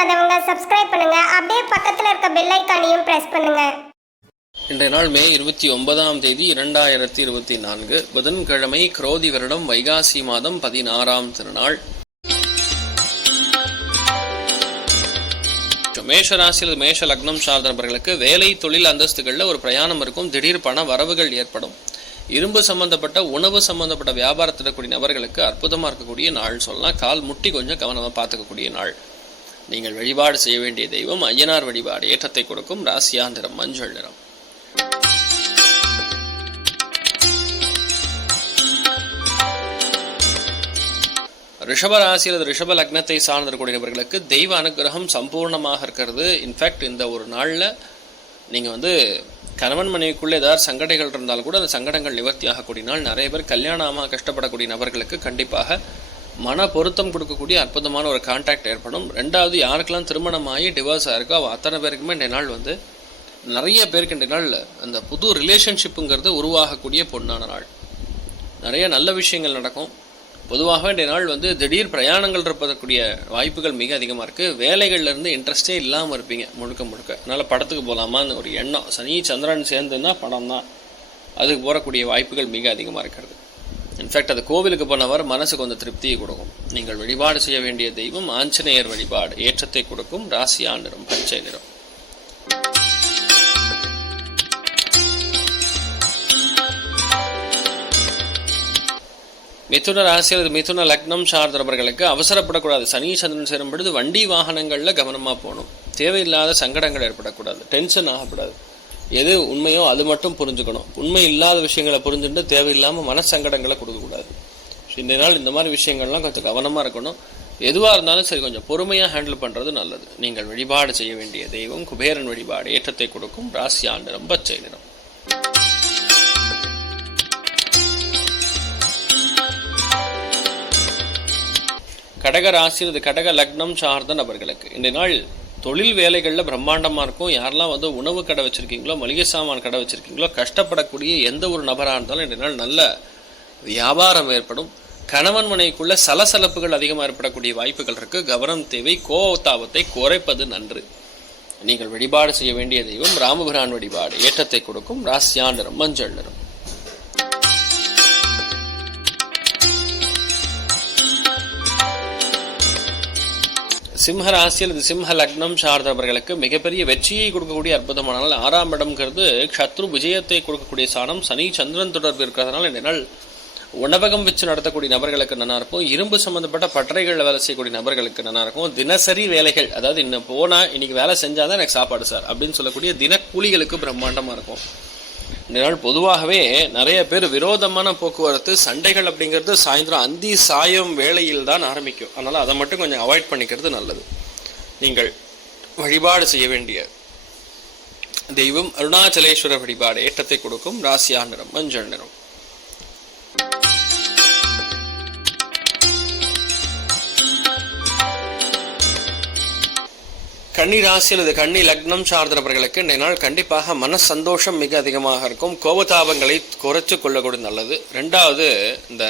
பண்ணாதவங்க சப்ஸ்கிரைப் பண்ணுங்க. அப்படியே பக்கத்துல இருக்க பெல் ஐக்கானையும் பிரஸ் பண்ணுங்க. இன்றைய நாள் மே இருபத்தி ஒன்பதாம் தேதி இரண்டாயிரத்தி இருபத்தி நான்கு. புதன்கிழமை குரோதி வருடம் வைகாசி மாதம் பதினாறாம் திருநாள். மேஷ ராசியில் மேஷ லக்னம் சார்ந்த நபர்களுக்கு வேலை தொழில் அந்தஸ்துகளில் ஒரு பிரயாணம் இருக்கும். திடீர் பண வரவுகள் ஏற்படும். இரும்பு சம்பந்தப்பட்ட உணவு சம்பந்தப்பட்ட வியாபாரத்தில் இருக்கக்கூடிய நபர்களுக்கு அற்புதமாக இருக்கக்கூடிய நாள். சொல்லலாம் கால் முட்டி கொஞ்சம் கவனமாக பார்த்துக்கக்கூடிய நாள். நீங்கள் வழிபாடு செய்ய வேண்டிய தெய்வம் ஐயனார் வழிபாடு. ஏற்றத்தை கொடுக்கும் ராசியாந்திரம் மஞ்சள் நிறம். ரிஷப ராசி அல்லது ரிஷப லக்னத்தை சார்ந்திருக்கூடிய நபர்களுக்கு தெய்வ அனுகிரகம் சம்பூர்ணமாக இருக்கிறது. இன்ஃபேக்ட் இந்த ஒரு நாளில் நீங்கள் வந்து கணவன் மனைவிக்குள்ளே ஏதாவது சங்கடங்கள் இருந்தால் கூட அந்த சங்கடங்கள் நிவர்த்தி ஆகக்கூடிய நாள். நிறைய பேர் கல்யாணமாக கஷ்டப்படக்கூடிய நபர்களுக்கு கண்டிப்பாக மன பொருத்தம் கொடுக்கக்கூடிய அற்புதமான ஒரு கான்டாக்ட் ஏற்படும். ரெண்டாவது யாருக்கெல்லாம் திருமணம் ஆகி டிவோர்ஸ் ஆயிருக்கோ அத்தனை பேருக்குமே இந்த நாள் வந்து நிறைய பேருக்கு இந்த நாள் அந்த புது ரிலேஷன்ஷிப்புங்கிறது உருவாகக்கூடிய பொண்ணான நாள். நிறைய நல்ல விஷயங்கள் நடக்கும். பொதுவாக இந்த நாள் வந்து திடீர் பிரயாணங்கள் இருப்பதற்குரிய வாய்ப்புகள் மிக அதிகமாக இருக்குது வேலைகள்லேருந்து இன்ட்ரெஸ்டே இல்லாமல் இருப்பீங்க முழுக்க முழுக்க. அதனால் படத்துக்கு போகலாமான்னு ஒரு எண்ணம். சனி சந்திரன் சேர்ந்துன்னா படம் தான் அதுக்கு போகக்கூடிய வாய்ப்புகள் மிக அதிகமாக இருக்கிறது. இன்ஃபேக்ட் அது கோவிலுக்கு போனவர் மனசுக்கு கொஞ்சம் திருப்தியை கொடுக்கும். நீங்கள் வழிபாடு செய்ய வேண்டிய தெய்வம் ஆஞ்சநேயர் வழிபாடு. ஏற்றத்தை கொடுக்கும் ராசி நிறம் பச்சை நிறம். மிதுன ராசி அல்லது மிதுன லக்னம் சார்ந்தவர்களுக்கு அவசரப்படக்கூடாது. சனி சந்திரன் சேரும் பொழுது வண்டி வாகனங்களில் கவனமாக போகணும். தேவையில்லாத சங்கடங்கள் ஏற்படக்கூடாது. டென்ஷன் ஆகக்கூடாது. எது உண்மையோ அது மட்டும் புரிஞ்சுக்கணும். உண்மை இல்லாத விஷயங்களை புரிஞ்சுட்டு தேவையில்லாமல் மனசங்கடங்களை கொடுக்கக்கூடாது. ஸோ இந்த நாள் இந்த மாதிரி விஷயங்கள்லாம் கொஞ்சம் கவனமாக இருக்கணும். எதுவாக இருந்தாலும் சரி கொஞ்சம் பொறுமையாக ஹேண்டில் பண்ணுறது நல்லது. நீங்கள் வழிபாடு செய்ய வேண்டிய தெய்வம் குபேரன் வழிபாடு ஏற்றத்தை கொடுக்கும் ராசி ஆண்டு ரொம்ப நிறம் கடக ராசி அல்லது கடக லக்னம் சார்ந்த நபர்களுக்கு இந்த நாள் தொழில் வேலைகளில் பிரம்மாண்டமாக இருக்கும். யாரெல்லாம் வந்து உணவு கடை வச்சுருக்கீங்களோ மளிகை சாமான் கடை வச்சுருக்கீங்களோ கஷ்டப்படக்கூடிய எந்த ஒரு நபராக இருந்தாலும் இந்த நாள் நல்ல வியாபாரம் ஏற்படும். கணவன் மனைவிக்குள்ள சலசலப்புகள் அதிகமாக ஏற்படக்கூடிய வாய்ப்புகள் இருக்குது கவனம் தேவை கோவத்தாபத்தை குறைப்பது நன்று. நீங்கள் வழிபாடு செய்ய வேண்டிய தெய்வம் ராமபிரான் வழிபாடு. ஏற்றத்தை கொடுக்கும். ராசியா நிறம் மஞ்சள் நிறம். சிம்ம ராசி அல்லது சிம்ம லக்னம் சார்ந்தவர்களுக்கு மிகப்பெரிய வெற்றியை கொடுக்கக்கூடிய அற்புதமான நாள் ஆறாம் இடம்ங்கிறது சத்ரு விஜயத்தை கொடுக்கக்கூடிய சாணம் சனி சந்திரன் தொடர்பு இருக்கிறதுனால இந்த நாள் உணவகம் வச்சு நடத்தக்கூடிய நபர்களுக்கு நல்லா இருக்கும். இரும்பு சம்பந்தப்பட்ட பட்டறைகளில் வேலை செய்யக்கூடிய நபர்களுக்கு நல்லா இருக்கும். தினசரி வேலைகள் அதாவது இன்னும் போனால் இன்னைக்கு வேலை செஞ்சாதான் எனக்கு சாப்பாடு சார் அப்படின்னு சொல்லக்கூடிய தினக்கூலிகளுக்கு பிரம்மாண்டமாக இருக்கும். இந்த பொதுவாகவே நிறைய பேர் விரோதமான போக்குவரத்து சண்டைகள் அப்படிங்கிறது சாயந்தரம் அந்தி சாயம் வேளையில் தான் ஆரம்பிக்கும். அதனால் அதை மட்டும் கொஞ்சம் அவாய்ட் பண்ணிக்கிறது நல்லது. நீங்கள் வழிபாடு செய்ய வேண்டிய தெய்வம் அருணாச்சலேஸ்வர வழிபாடு ஏற்றத்தை கொடுக்கும். ராசியா நிறம் மஞ்சள் நிறம். கன்னி ராசி அல்லது கன்னி லக்னம் சார்ந்தவர்களுக்கு இந்த நாள் கண்டிப்பாக மன சந்தோஷம் மிக அதிகமாக இருக்கும். கோபதாபங்களை குறைச்சு கொள்ளக்கூடிய நல்லது. ரெண்டாவது இந்த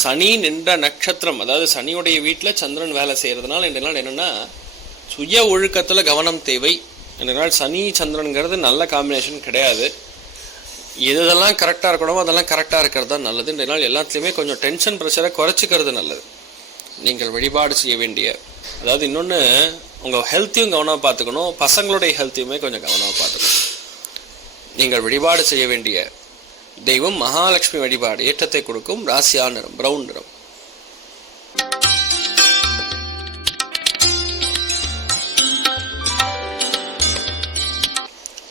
சனி நின்ற நட்சத்திரம் அதாவது சனியுடைய வீட்டில் சந்திரன் வேலை செய்கிறதுனால இந்த நாள் என்னென்னா சுய ஒழுக்கத்தில் கவனம் தேவை. இந்த நாள் சனி சந்திரனுங்கிறது நல்ல காம்பினேஷன் கிடையாது. எதெல்லாம் கரெக்டாக இருக்கணுமோ அதெல்லாம் கரெக்டாக இருக்கிறது தான் நல்லது. இந்த நாள் எல்லாத்துலேயுமே கொஞ்சம் டென்ஷன் ப்ரெஷரை குறைச்சிக்கிறது நல்லது. நீங்கள் வழிபாடு செய்ய வேண்டிய அதாவது இன்னொன்று உங்கள் ஹெல்த்தையும் கவனமாக பார்த்துக்கணும். பசங்களுடைய ஹெல்த்தையுமே கொஞ்சம் கவனமாக பார்த்துக்கணும். நீங்கள் வழிபாடு செய்ய வேண்டிய தெய்வம் மகாலட்சுமி வழிபாடு ஏற்றத்தை கொடுக்கும் ராசியா நிறம் பிரவுன் நிறம்.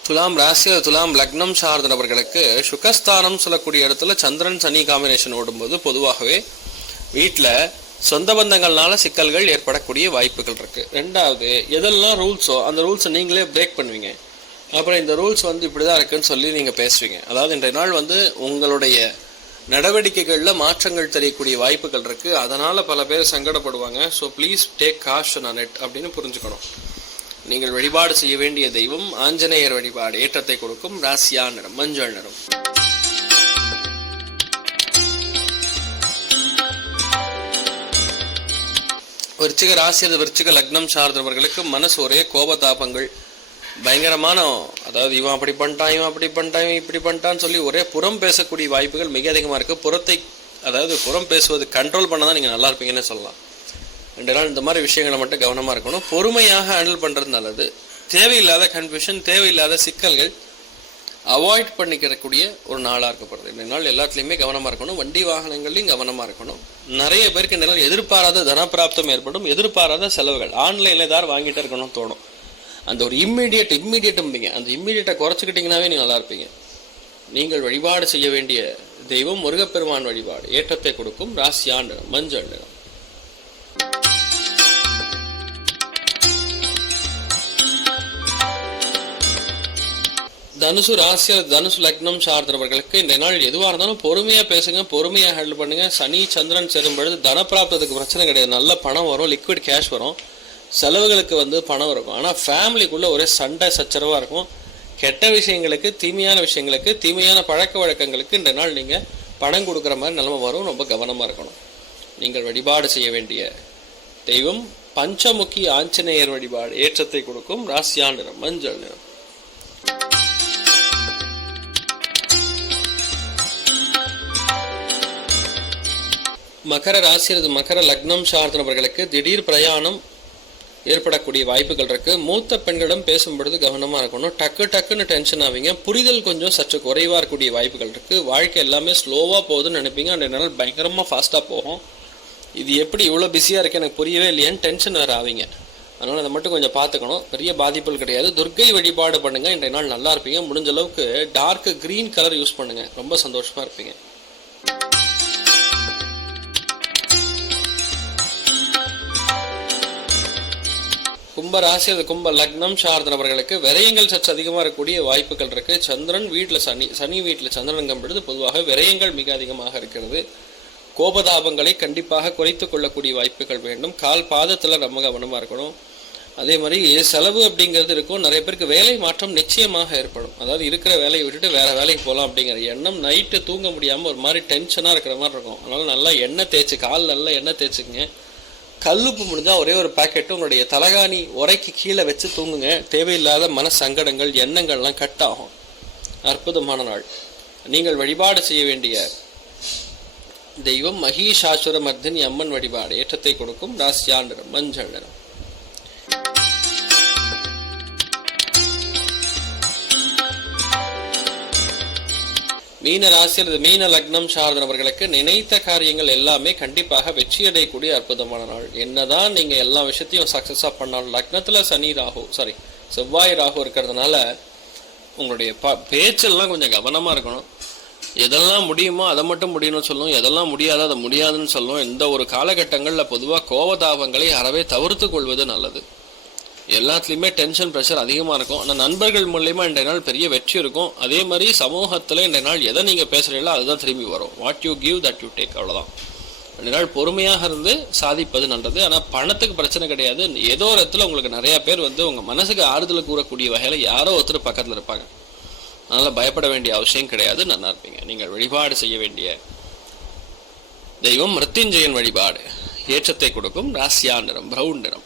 துலாம் ராசி துலாம் லக்னம் சார்ந்த நபர்களுக்கு சுகஸ்தானம் சொல்லக்கூடிய இடத்துல சந்திரன் சனி காம்பினேஷன் ஓடும்போது பொதுவாகவே வீட்டில் சொந்த பந்தங்கள்னால சிக்கல்கள் ஏற்படக்கூடிய வாய்ப்புகள் இருக்குது ரெண்டாவது எதெல்லாம் ரூல்ஸோ அந்த ரூல்ஸை நீங்களே பிரேக் பண்ணுவீங்க. அப்புறம் இந்த ரூல்ஸ் வந்து இப்படி தான் இருக்குன்னு சொல்லி நீங்கள் பேசுவீங்க. அதாவது இன்றைய நாள் வந்து உங்களுடைய நடவடிக்கைகளில் மாற்றங்கள் தெரியக்கூடிய வாய்ப்புகள் இருக்குது அதனால் பல பேர் சங்கடப்படுவாங்க. So please take caution on it அப்படின்னு புரிஞ்சுக்கணும். நீங்கள் வழிபாடு செய்ய வேண்டிய தெய்வம் ஆஞ்சநேயர் வழிபாடு ஏற்றத்தை கொடுக்கும் ராசியா நிறம் மஞ்சள் நிறம். விருச்சிக ராசி அல்லது விருச்சிக லக்னம் சார்ந்தவர்களுக்கு மனசு ஒரே கோபதாபங்கள். பயங்கரமான அதாவது இவன் அப்படி பண்ணிட்டான் இவன் அப்படி பண்ணிட்டான் இவன் இப்படி பண்ணிட்டான்னு சொல்லி ஒரே புறம் பேசக்கூடிய வாய்ப்புகள் மிக அதிகமாக இருக்குது புறத்தை அதாவது புறம் பேசுவது கண்ட்ரோல் பண்ண தான் நீங்கள் நல்லா இருப்பீங்கன்னு சொல்லலாம். ரெண்டு நாள் இந்த மாதிரி விஷயங்களை மட்டும் கவனமாக இருக்கணும். பொறுமையாக ஹேண்டில் பண்ணுறது நல்லது. தேவையில்லாத கன்ஃபியூஷன் தேவையில்லாத சிக்கல்கள் அவாய்ட் பண்ணிக்கிறக்கூடிய ஒரு நாளாக இருக்கப்படுது. இந்த நாள் எல்லாத்துலேயுமே கவனமாக இருக்கணும். வண்டி வாகனங்கள்லையும் கவனமாக இருக்கணும். நிறைய பேருக்கு இந்த நாள் எதிர்பாராத தனப்பிராப்தம் ஏற்படும். எதிர்பாராத செலவுகள். ஆன்லைனில் ஏதாவது வாங்கிட்டே இருக்கணும்னு தோணும். அந்த ஒரு இம்மிடியட் இம்மிடியட்டும்பீங்க அந்த இம்மிடியட்டை குறைச்சிக்கிட்டிங்கனாவே நீங்கள் நல்லா இருப்பீங்க. நீங்கள் வழிபாடு செய்ய வேண்டிய தெய்வம் முருகப்பெருமான் வழிபாடு. ஏற்றத்தை கொடுக்கும். ராசி நிறம் மஞ்சள் நிறம். தனுசு ராசி தனுசு லக்னம் சார்ந்தவர்களுக்கு இந்த நாள் எதுவாக இருந்தாலும் பொறுமையாக பேசுங்க பொறுமையாக ஹேண்டில் பண்ணுங்க. சனி சந்திரன் சேரும் பொழுது தனப்பிராப்தத்துக்கு பிரச்சனை கிடையாது. நல்ல பணம் வரும் லிக்விட் கேஷ் வரும். செலவுகளுக்கு வந்து பணம் இருக்கும். ஆனால் ஃபேமிலிக்குள்ளே ஒரே சண்டை சச்சரவாக இருக்கும். கெட்ட விஷயங்களுக்கு தீமையான விஷயங்களுக்கு தீமையான பழக்க வழக்கங்களுக்கு இந்த நாள் நீங்கள் பணம் கொடுக்குற மாதிரி நிலமை வரும். ரொம்ப கவனமாக இருக்கணும். நீங்கள் வழிபாடு செய்ய வேண்டிய தெய்வம். பஞ்சமுகி ஆஞ்சநேயர் வழிபாடு ஏற்றத்தை கொடுக்கும். ராசியா நிறம் மஞ்சள் நிறம். மகர ராசி மகர லக்னம் சார்ந்தவர்களுக்கு திடீர் பிரயாணம் ஏற்படக்கூடிய வாய்ப்புகள் இருக்கு. மூத்த பெண்களிடம் பேசும்பொழுது கவனமாக இருக்கணும். டக்கு டக்குன்னு டென்ஷன் ஆவீங்க. புரிதல் கொஞ்சம் சற்று குறைவாக இருக்கக்கூடிய வாய்ப்புகள் இருக்கு. வாழ்க்கை எல்லாமே ஸ்லோவாக போகுதுன்னு நினைப்பீங்க. அந்த நாள் பயங்கரமாக ஃபாஸ்ட்டாக போகும். இது எப்படி இவ்வளோ பிஸியாக இருக்கு எனக்கு புரியவே இல்லையேன்னு டென்ஷன் வேறு ஆவீங்க. அதனால் அதை மட்டும் கொஞ்சம் பார்த்துக்கணும். பெரிய பாதிப்புகள் கிடையாது. துர்க்கை வழிபாடு பண்ணுங்கள் இன்றைய நாள் நல்லா இருப்பீங்க. முடிஞ்ச அளவுக்கு டார்க் க்ரீன் கலர் யூஸ் பண்ணுங்கள் ரொம்ப சந்தோஷமாக இருப்பீங்க. கும்ப ராசி அல்லது கும்ப லக்னம் சார்ந்தவர்களுக்கு விரயங்கள் சற்று அதிகமாக இருக்கக்கூடிய வாய்ப்புகள் இருக்கு. சந்திரன் வீட்டில் சனி சனி வீட்டில் சந்திரன் பொழுது பொதுவாக விரயங்கள் மிக அதிகமாக இருக்கிறது. கோபதாபங்களை கண்டிப்பாக குறைத்து கொள்ளக்கூடிய வாய்ப்புகள் வேண்டும். கால் பாதத்தில் ரொம்ப கவனமாக இருக்கணும். அதே மாதிரி செலவு அப்படிங்கிறது இருக்கும். நிறைய பேருக்கு வேலை மாற்றம் நிச்சயமாக ஏற்படும். அதாவது இருக்கிற வேலையை விட்டுட்டு வேற வேலைக்கு போகலாம் அப்படிங்கிற எண்ணம் நைட்டு தூங்க முடியாமல் ஒரு மாதிரி டென்ஷனாக இருக்கிற மாதிரி இருக்கும். அதனால நல்லா எண்ணெய் தேய்ச்சி கால் நல்லா எண்ணெய் தேய்ச்சிங்க கல்லுப்பு முடிஞ்சால் ஒரே ஒரு பேக்கெட்டு உங்களுடைய தலகாணி உரைக்கு கீழே வச்சு தூங்குங்க. தேவையில்லாத மன சங்கடங்கள் எண்ணங்கள்லாம் கட் ஆகும். அற்புதமான நாள். நீங்கள் வழிபாடு செய்ய வேண்டிய தெய்வம் மகிஷாசுர மர்தினி அம்மன் வழிபாடு. ஏற்றத்தை கொடுக்கும் ராசியா நிறம் மஞ்சள் நிறம். மீன ராசி அல்லது மீன லக்னம் சார்ந்தவர்களுக்கு நினைத்த காரியங்கள் எல்லாமே கண்டிப்பாக வெற்றி அடையக்கூடிய அற்புதமான நாள். என்னதான் நீங்க எல்லா விஷயத்தையும் சக்சஸா பண்ணாலும் லக்னத்துல சனி ராகு சாரி செவ்வாய் ராகு இருக்கிறதுனால உங்களுடைய ப பேச்செல்லாம் கொஞ்சம் கவனமா இருக்கணும். எதெல்லாம் முடியுமோ அதை மட்டும் முடியணும்னு சொல்லும். எதெல்லாம் முடியாதோ அதை முடியாதுன்னு சொல்லும். இந்த ஒரு காலகட்டங்களில் பொதுவாக கோபதாபங்களை அறவே தவிர்த்து கொள்வது நல்லது. எல்லாத்துலேயுமே டென்ஷன் ப்ரெஷர் அதிகமாக இருக்கும். ஆனால் நண்பர்கள் மூலயமா இன்றைய நாள் பெரிய வெற்றி இருக்கும். அதே மாதிரி சமூகத்தில் இன்றைய நாள் எதை நீங்கள் பேசுகிறீங்களோ அதுதான் திரும்பி வரும். What you give that you take அவ்வளோதான் ரெண்டு நாள் பொறுமையாக இருந்து சாதிப்பது நல்லது. ஆனால் பணத்துக்கு பிரச்சனை கிடையாது. ஏதோ ஒரு இடத்துல உங்களுக்கு நிறையா பேர் வந்து உங்கள் மனசுக்கு ஆறுதல் கூறக்கூடிய வகையில் யாரோ ஒருத்தர் பக்கத்தில் இருப்பாங்க. அதனால் பயப்பட வேண்டிய அவசியம் கிடையாது. நல்லா இருப்பீங்க. நீங்கள் வழிபாடு செய்ய வேண்டிய தெய்வம் மிருத்யுஞ்சயன் வழிபாடு. ஏற்றத்தை கொடுக்கும். ராசியா நிறம் பிரவுன் நிறம்.